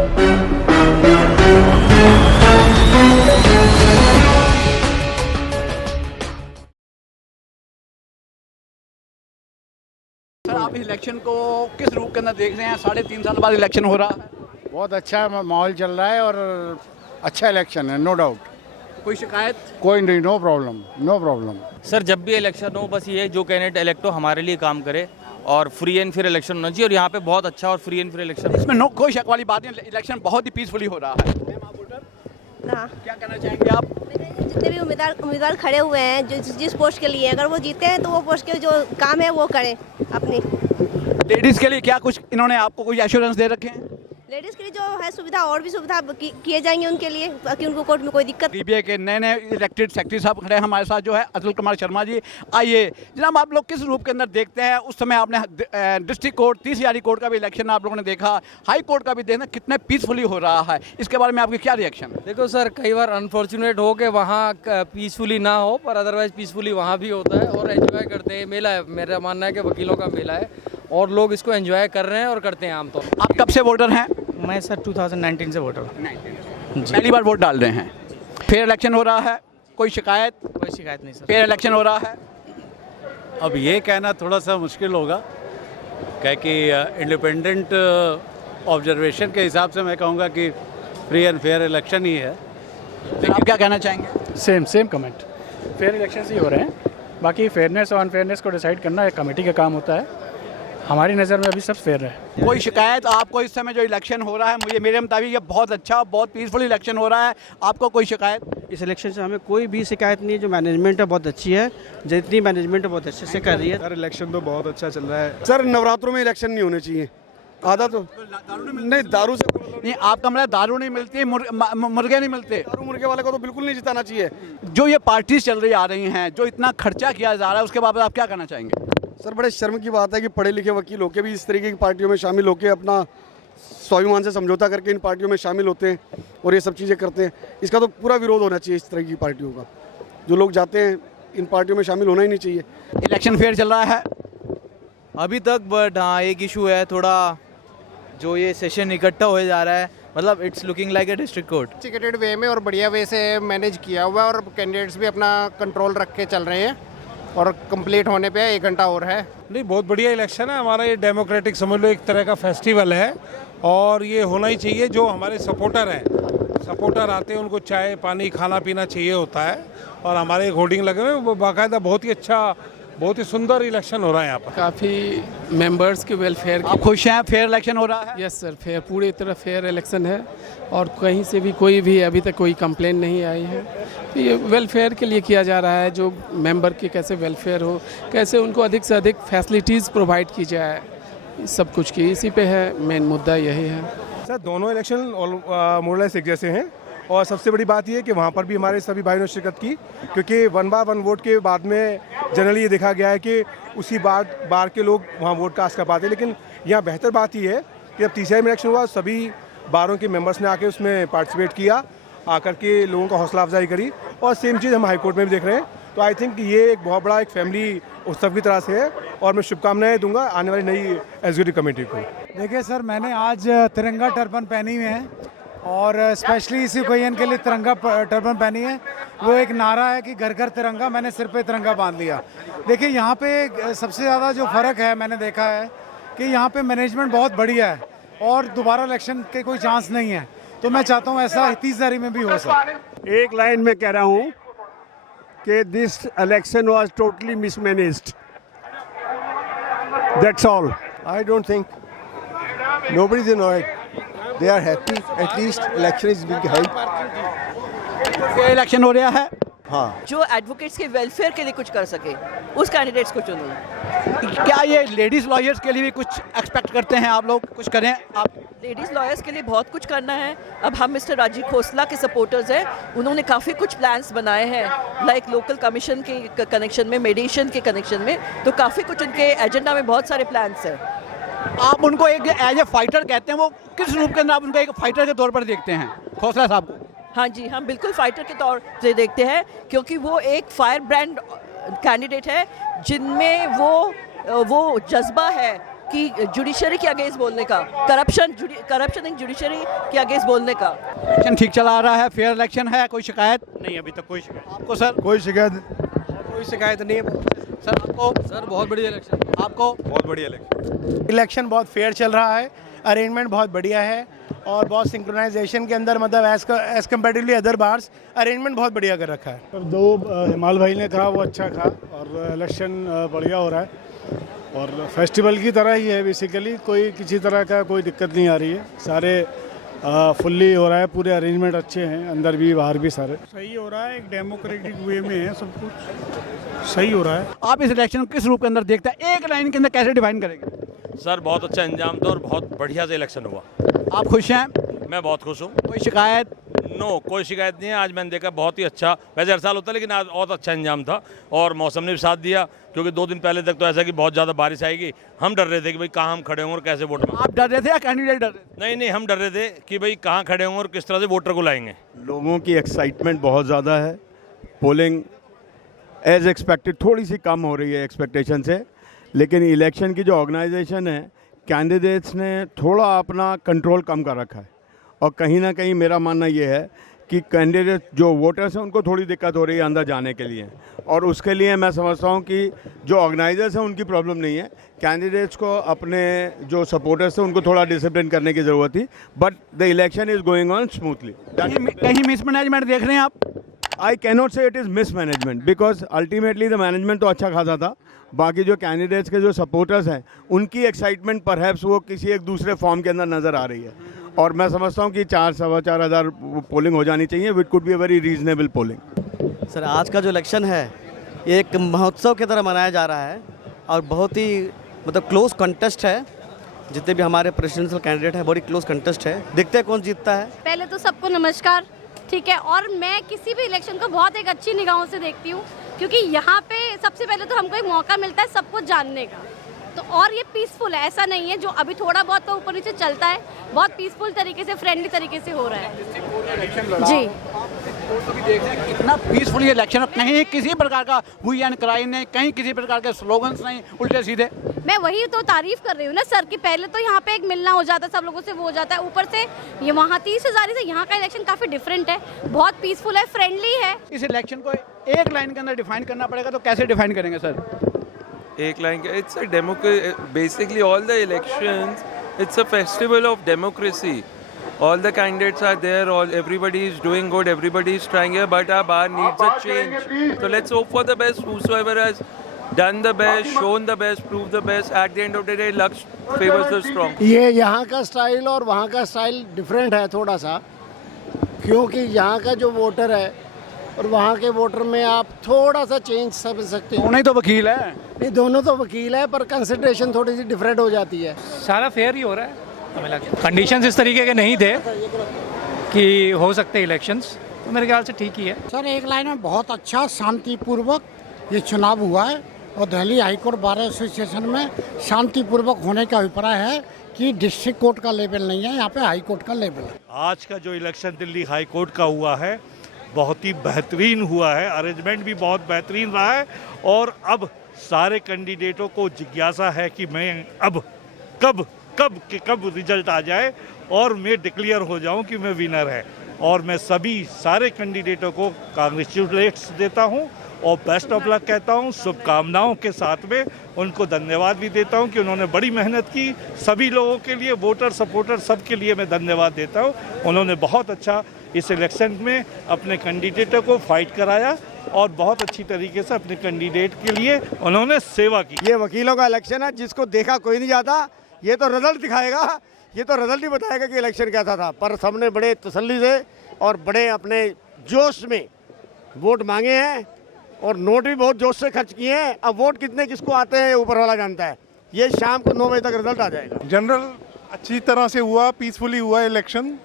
Sir, आप इस election को किस रूप के अंदर देख रहे हैं? 3.5 साल बाद इलेक्शन हो रहा है। बहुत अच्छा माहौल चल रहा है और अच्छा इलेक्शन है, नो डाउट। कोई शिकायत? कोई नहीं, no problem, no problem. Sir, जब भी इलेक्शन हो बस ये जो कैंडिडेट इलेक्ट हो हमारे लिए काम करे और फ्री एंड फेयर इलेक्शन होना चाहिए, और यहाँ पे बहुत अच्छा और फ्री एंड फेयर इलेक्शन। इसमें नो कोई शक वाली बात नहीं, इलेक्शन बहुत ही पीसफुली हो रहा है। हाँ। क्या कहना चाहेंगे आप? जितने भी उम्मीदवार खड़े हुए हैं जिस पोस्ट के लिए, अगर वो जीते हैं तो वो पोस्ट के जो काम है वो करें अपनी। लेडीज के लिए क्या कुछ इन्होंने आपको कोई एश्योरेंस दे रखे हैं? लेडीज के लिए जो है सुविधा, और भी सुविधा किए जाएंगे उनके लिए, ताकि उनको कोर्ट में कोई दिक्कत। सीबीआई के नए इलेक्टेड सेक्रेटरी साहब खड़े हैं हमारे साथ, जो है अतुल कुमार शर्मा जी। आइए जनाब, आप लोग किस रूप के अंदर देखते हैं? उस समय आपने डिस्ट्रिक्ट कोर्ट, 30 यारी कोर्ट का भी इलेक्शन आप लोगों ने देखा, हाई कोर्ट का भी देखना, कितने पीसफुली हो रहा है, इसके बारे में आपके क्या रिएक्शन? देखो सर, कई बार अनफॉर्चुनेट हो के वहाँ पीसफुली ना हो, पर अदरवाइज पीसफुली वहाँ भी होता है और एंजॉय करते हैं। मेला है, मेरा मानना है कि वकीलों का मेला है और लोग इसको एंजॉय कर रहे हैं और करते हैं आमतौर पर। आप कब से वोटर हैं? मैं सर 2019 से वोटर हूँ। पहली बार वोट डाल रहे हैं। फेयर इलेक्शन हो रहा है, कोई शिकायत? कोई शिकायत नहीं सर। फेयर इलेक्शन हो रहा है। अब ये कहना थोड़ा सा मुश्किल होगा, क्या कि इंडिपेंडेंट ऑब्जर्वेशन के हिसाब से मैं कहूँगा कि फ्री एंड फेयर इलेक्शन ही है। आप क्या कहना चाहेंगे? Same comment. फेयर इलेक्शन ही हो रहे हैं, बाकी फेयरनेस और अनफेयरनेस को डिसाइड करना एक कमेटी का काम होता है। हमारी नज़र में अभी सब फेयर है। कोई शिकायत आपको? इस समय जो इलेक्शन हो रहा है, मेरे मुताबिक ये बहुत अच्छा, बहुत पीसफुल इलेक्शन हो रहा है। आपको कोई शिकायत? इस इलेक्शन से हमें कोई भी शिकायत नहीं है। जो मैनेजमेंट है बहुत अच्छी है, जितनी मैनेजमेंट है बहुत अच्छे से कर रही है। सर, इलेक्शन तो बहुत अच्छा चल रहा है। सर, नवरात्रों में इलेक्शन नहीं होने चाहिए। आधा तो नहीं, दारू से नहीं, आपका मतलब दारू नहीं मिलती, मुर्गे नहीं मिलते? दारू मुर्गे वाले को तो बिल्कुल नहीं जिताना चाहिए। जो ये पार्टीज चल रही आ रही हैं, जो इतना खर्चा किया जा रहा है, उसके बाबत आप क्या कहना चाहेंगे? सर, बड़े शर्म की बात है कि पढ़े लिखे वकील होकर भी इस तरीके की पार्टियों में शामिल होकर अपना स्वाभिमान से समझौता करके इन पार्टियों में शामिल होते हैं और ये सब चीज़ें करते हैं। इसका तो पूरा विरोध होना चाहिए। इस तरह की पार्टियों का, जो लोग जाते हैं इन पार्टियों में शामिल होना ही नहीं चाहिए। इलेक्शन फेयर चल रहा है अभी तक, बट हाँ एक इशू है थोड़ा, जो ये सेशन इकट्ठा हो जा रहा है, मतलब it's looking like a district court. Ticketed way में और बढ़िया वे से मैनेज किया हुआ है और कैंडिडेट्स भी अपना कंट्रोल रख के चल रहे हैं और कंप्लीट होने पे 1 घंटा और है। नहीं, बहुत बढ़िया इलेक्शन है हमारा। ये डेमोक्रेटिक समझ लो, एक तरह का फेस्टिवल है और ये होना ही चाहिए। जो हमारे सपोर्टर हैं, सपोर्टर आते हैं, उनको चाय पानी खाना पीना चाहिए होता है और हमारे होर्डिंग लगे हुए, वो बाकायदा बहुत ही अच्छा, बहुत ही सुंदर इलेक्शन हो रहा है यहाँ पर। काफ़ी मेंबर्स के वेलफेयर। आप खुश हैं? फेयर इलेक्शन हो रहा है? यस सर, फेयर, पूरी तरह फेयर इलेक्शन है और कहीं से भी कोई भी अभी तक कोई कंप्लेन नहीं आई है। तो ये वेलफेयर के लिए किया जा रहा है, जो मेंबर के कैसे वेलफेयर हो, कैसे उनको अधिक से अधिक फैसिलिटीज़ प्रोवाइड की जाए, सब कुछ की इसी पे है। मेन मुद्दा यही है सर। दोनों इलेक्शन मोरलेस एक जैसे हैं और सबसे बड़ी बात यह है कि वहाँ पर भी हमारे सभी भाइयों ने शिरकत की, क्योंकि 1 बार 1 वोट के बाद में जनरली ये देखा गया है कि उसी बार के लोग वहाँ वोट कास्ट कर पाते हैं। लेकिन यहाँ बेहतर बात ये है कि अब तीसरा इलेक्शन हुआ, सभी बारों के मेंबर्स ने आके उसमें पार्टिसिपेट किया, आकर के लोगों का हौसला अफजाई करी और सेम चीज़ हम हाई कोर्ट में भी देख रहे हैं। तो आई थिंक ये एक बहुत बड़ा एक फैमिली उत्सव की तरह से है और मैं शुभकामनाएं दूंगा आने वाली नई एग्जीक्यूटिव कमेटी को। देखिए सर, मैंने आज तिरंगा टर्बन पहनी हुई है और स्पेशली इसी ओकेजन के लिए तिरंगा टर्बन पहनी है। वो एक नारा है कि घर घर तिरंगा, मैंने सिर पे तिरंगा बांध लिया। देखिए यहाँ पे सबसे ज़्यादा जो फ़र्क है मैंने देखा है कि यहाँ पे मैनेजमेंट बहुत बढ़िया है और दोबारा इलेक्शन के कोई चांस नहीं है। तो मैं चाहता हूँ ऐसा 30 में भी हो सके। एक लाइन में कह रहा हूँ कि this election was totally mismanaged, that's all. I don't think, nobody is annoyed, they are happy, at least election is being held। Fair election हो रहा है। हाँ, जो एडवोकेट्स के वेलफेयर के लिए कुछ कर सके उस कैंडिडेट्स को चुनो। क्या ये लेडीज लॉयर्स के लिए भी कुछ एक्सपेक्ट करते हैं आप लोग? कुछ करें आप? लेडीज़ लॉयर्स के लिए बहुत कुछ करना है। अब हम मिस्टर राजीव खोसला के सपोर्टर्स हैं, उन्होंने काफ़ी कुछ प्लान्स बनाए हैं, लाइक लोकल कमीशन के कनेक्शन में, मेडिएशन के कनेक्शन में, तो काफ़ी कुछ उनके एजेंडा में बहुत सारे प्लान्स हैं। आप उनको एक एज ए फाइटर कहते हैं, वो किस रूप के अंदर आप उनको एक फाइटर के तौर पर देखते हैं खोसला साहब को? हाँ जी, हम बिल्कुल फाइटर के तौर से देखते हैं, क्योंकि वो एक फायर ब्रांड कैंडिडेट है जिनमें वो जज्बा है कि जुडिशरी के अगेंस्ट बोलने का, करप्शन इन जुडिशरी के अगेंस्ट बोलने का। इलेक्शन ठीक चला आ रहा है, फेयर इलेक्शन है, कोई शिकायत नहीं, अभी तक कोई शिकायत। आपको सर? कोई शिकायत नहीं है सर आपको? सर बहुत बढ़िया इलेक्शन। आपको? बहुत बढ़िया इलेक्शन। इलेक्शन बहुत फेयर चल रहा है, अरेंजमेंट बहुत बढ़िया है और बहुत सिंक्रोनाइजेशन के अंदर मतलब as competitively other bars arrangement बहुत बढ़िया कर रखा है। दो हिमाल भाई ने कहा वो अच्छा कहा और इलेक्शन बढ़िया हो रहा है और फेस्टिवल की तरह ही है बेसिकली, कोई किसी तरह का कोई दिक्कत नहीं आ रही है, सारे फुल्ली हो रहा है, पूरे अरेंजमेंट अच्छे हैं, अंदर भी बाहर भी सारे सही हो रहा है, एक डेमोक्रेटिक वे में है, सब कुछ सही हो रहा है। आप इस इलेक्शन को किस रूप के अंदर देखते हैं, एक लाइन के अंदर कैसे डिफाइन करेंगे? सर बहुत अच्छा अंजाम था और बहुत बढ़िया से इलेक्शन हुआ। आप खुश हैं? मैं बहुत खुश हूँ। कोई शिकायत? नो, कोई शिकायत नहीं है। आज मैंने देखा बहुत ही अच्छा, वैसे हर साल होता है लेकिन आज बहुत अच्छा अंजाम था और मौसम ने भी साथ दिया, क्योंकि 2 दिन पहले तक तो ऐसा कि बहुत ज़्यादा बारिश आएगी। हम डर रहे थे कि भाई कहाँ हम खड़े होंगे और कैसे वोट मांगेंगे। आप डर रहे थे या कैंडिडेट डर रहे थे? नहीं, हम डर रहे थे कि भाई कहाँ खड़े होंगे और किस तरह से वोटर को लाएंगे। लोगों की एक्साइटमेंट बहुत ज़्यादा है, पोलिंग एज एक्सपेक्टेड थोड़ी सी कम हो रही है एक्सपेक्टेशन से, लेकिन इलेक्शन की जो ऑर्गेनाइजेशन है, कैंडिडेट्स ने थोड़ा अपना कंट्रोल कम कर रखा है और कहीं ना कहीं मेरा मानना ये है कि कैंडिडेट जो वोटर्स हैं उनको थोड़ी दिक्कत हो रही है अंदर जाने के लिए, और उसके लिए मैं समझता हूँ कि जो ऑर्गेनाइजर्स हैं उनकी प्रॉब्लम नहीं है, कैंडिडेट्स को अपने जो सपोर्टर्स हैं उनको थोड़ा डिसिप्लिन करने की ज़रूरत थी, but the election is going on smoothly. कहीं मिसमैनेजमेंट देख रहे हैं आप? I cannot say it is mismanagement because ultimately the management तो अच्छा खासा था, बाकी जो कैंडिडेट्स के जो सपोर्टर्स हैं उनकी एक्साइटमेंट परहैप्स वो किसी एक दूसरे फॉर्म के अंदर नज़र आ रही है, और मैं समझता हूँ कि 4-4.25 हज़ार पोलिंग हो जानी चाहिए, which could be a very reasonable polling. Sir आज का जो इलेक्शन है ये एक महोत्सव की तरह मनाया जा रहा है और बहुत ही मतलब क्लोज कंटेस्ट है, जितने भी हमारे प्रेसिडेंशियल कैंडिडेट हैं बड़ी क्लोज कंटेस्ट है, देखते हैं कौन जीतता है। पहले तो सबको नमस्कार, ठीक है, और मैं किसी भी इलेक्शन को बहुत एक अच्छी निगाहों से देखती हूँ, क्योंकि यहाँ पे सबसे पहले तो हमको एक मौका मिलता है सब कुछ जानने का, तो और ये पीसफुल है, ऐसा नहीं है जो अभी थोड़ा बहुत तो ऊपर नीचे चलता है, बहुत पीसफुल तरीके से, फ्रेंडली तरीके से हो रहा है जी। तो भी देख रहे हैं कितना पीसफुल ये इलेक्शन, कहीं किसी प्रकार का हुई एंड क्राई नहीं, कहीं किसी प्रकार के स्लोगन्स नहीं, उल्टे सीधे। मैं वही तो तारीफ कर रही हूँ ना सर कि पहले तो यहाँ पे एक मिलना हो जाता है, सब लोगों से वो हो जाता है, ऊपर से ये वहाँ 30,000 से यहाँ का इलेक्शन काफ़ी डिफरेंट है, बहुत पीसफुल है, फ्रेंडली है। इस इलेक्शन को एक लाइन के अंदर डिफाइन करना पड़ेगा तो कैसे डिफाइन करेंगे सर? एक लाइन का, it's a democracy, basically all the elections, it's a festival of democracy. All the candidates are there, everybody is doing good, everybody is trying here, but our bar needs a change. So let's hope for the best. Whosoever has done the best, shown the best, proved the best, at the end of the day, luck favors the strong. ये यहाँ का style और वहाँ का style different है थोड़ा सा, क्योंकि यहाँ का जो वोटर है और वहाँ के वोटर में आप थोड़ा सा चेंज समझ सकते हो। दोनों ही तो वकील है। नहीं, दोनों तो वकील है, पर कंसिडरेशन थोड़ी सी डिफरेंट हो जाती है। सारा फेयर ही हो रहा है, कंडीशंस इस तरीके के नहीं थे कि हो सकते इलेक्शंस, तो मेरे ख्याल से ठीक ही है। सर एक लाइन में बहुत अच्छा शांतिपूर्वक ये चुनाव हुआ है और दिल्ली हाईकोर्ट बार एसोसिएशन में शांतिपूर्वक होने का अभिप्राय है कि डिस्ट्रिक्ट कोर्ट का लेवल नहीं है, यहाँ पे हाई कोर्ट का लेवल है। आज का जो इलेक्शन दिल्ली हाई कोर्ट का हुआ है बहुत ही बेहतरीन हुआ है, अरेंजमेंट भी बहुत बेहतरीन रहा है, और अब सारे कैंडिडेटों को जिज्ञासा है कि मैं अब कब रिजल्ट आ जाए और मैं डिक्लेयर हो जाऊं कि मैं विनर है। और मैं सभी सारे कैंडिडेटों को कांग्रेचुलेट्स देता हूं और बेस्ट ऑफ लक कहता हूं, शुभकामनाओं के साथ में उनको धन्यवाद भी देता हूं कि उन्होंने बड़ी मेहनत की, सभी लोगों के लिए, वोटर सपोर्टर सबके लिए मैं धन्यवाद देता हूं। उन्होंने बहुत अच्छा इस इलेक्शन में अपने कैंडिडेटों को फाइट कराया और बहुत अच्छी तरीके से अपने कैंडिडेट के लिए उन्होंने सेवा की। ये वकीलों का इलेक्शन है, जिसको देखा कोई नहीं जाता, ये तो रिजल्ट दिखाएगा, ये तो रिजल्ट ही बताएगा कि इलेक्शन कैसा था, पर सबने बड़े तसल्ली से और बड़े अपने जोश में वोट मांगे हैं और नोट भी बहुत जोश से खर्च किए हैं। अब वोट कितने किसको आते हैं ऊपर वाला जानता है, ये शाम को 9 बजे तक रिजल्ट आ जाएगा। जनरल अच्छी तरह से हुआ, पीसफुली हुआ इलेक्शन,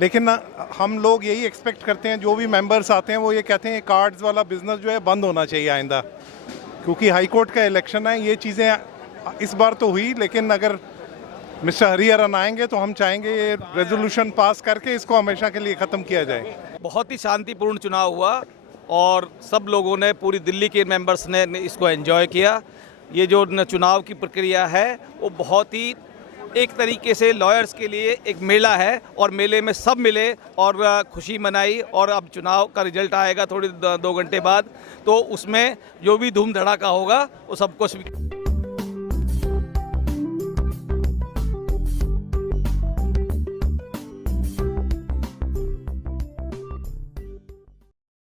लेकिन हम लोग यही एक्सपेक्ट करते हैं, जो भी मेंबर्स आते हैं वो ये कहते हैं कार्ड्स वाला बिजनेस जो है बंद होना चाहिए आइंदा, क्योंकि हाई कोर्ट का इलेक्शन है। ये चीज़ें इस बार तो हुई, लेकिन अगर मिस्टर हरिहरन आएंगे तो हम चाहेंगे ये रेजोल्यूशन पास करके इसको हमेशा के लिए ख़त्म किया जाए। बहुत ही शांतिपूर्ण चुनाव हुआ और सब लोगों ने, पूरी दिल्ली के मेंबर्स ने इसको एंजॉय किया। ये जो चुनाव की प्रक्रिया है वो बहुत ही एक तरीके से लॉयर्स के लिए एक मेला है, और मेले में सब मिले और खुशी मनाई। और अब चुनाव का रिजल्ट आएगा थोड़ी 2 घंटे बाद, तो उसमें जो भी धूम धड़ाका होगा वो सब कुछ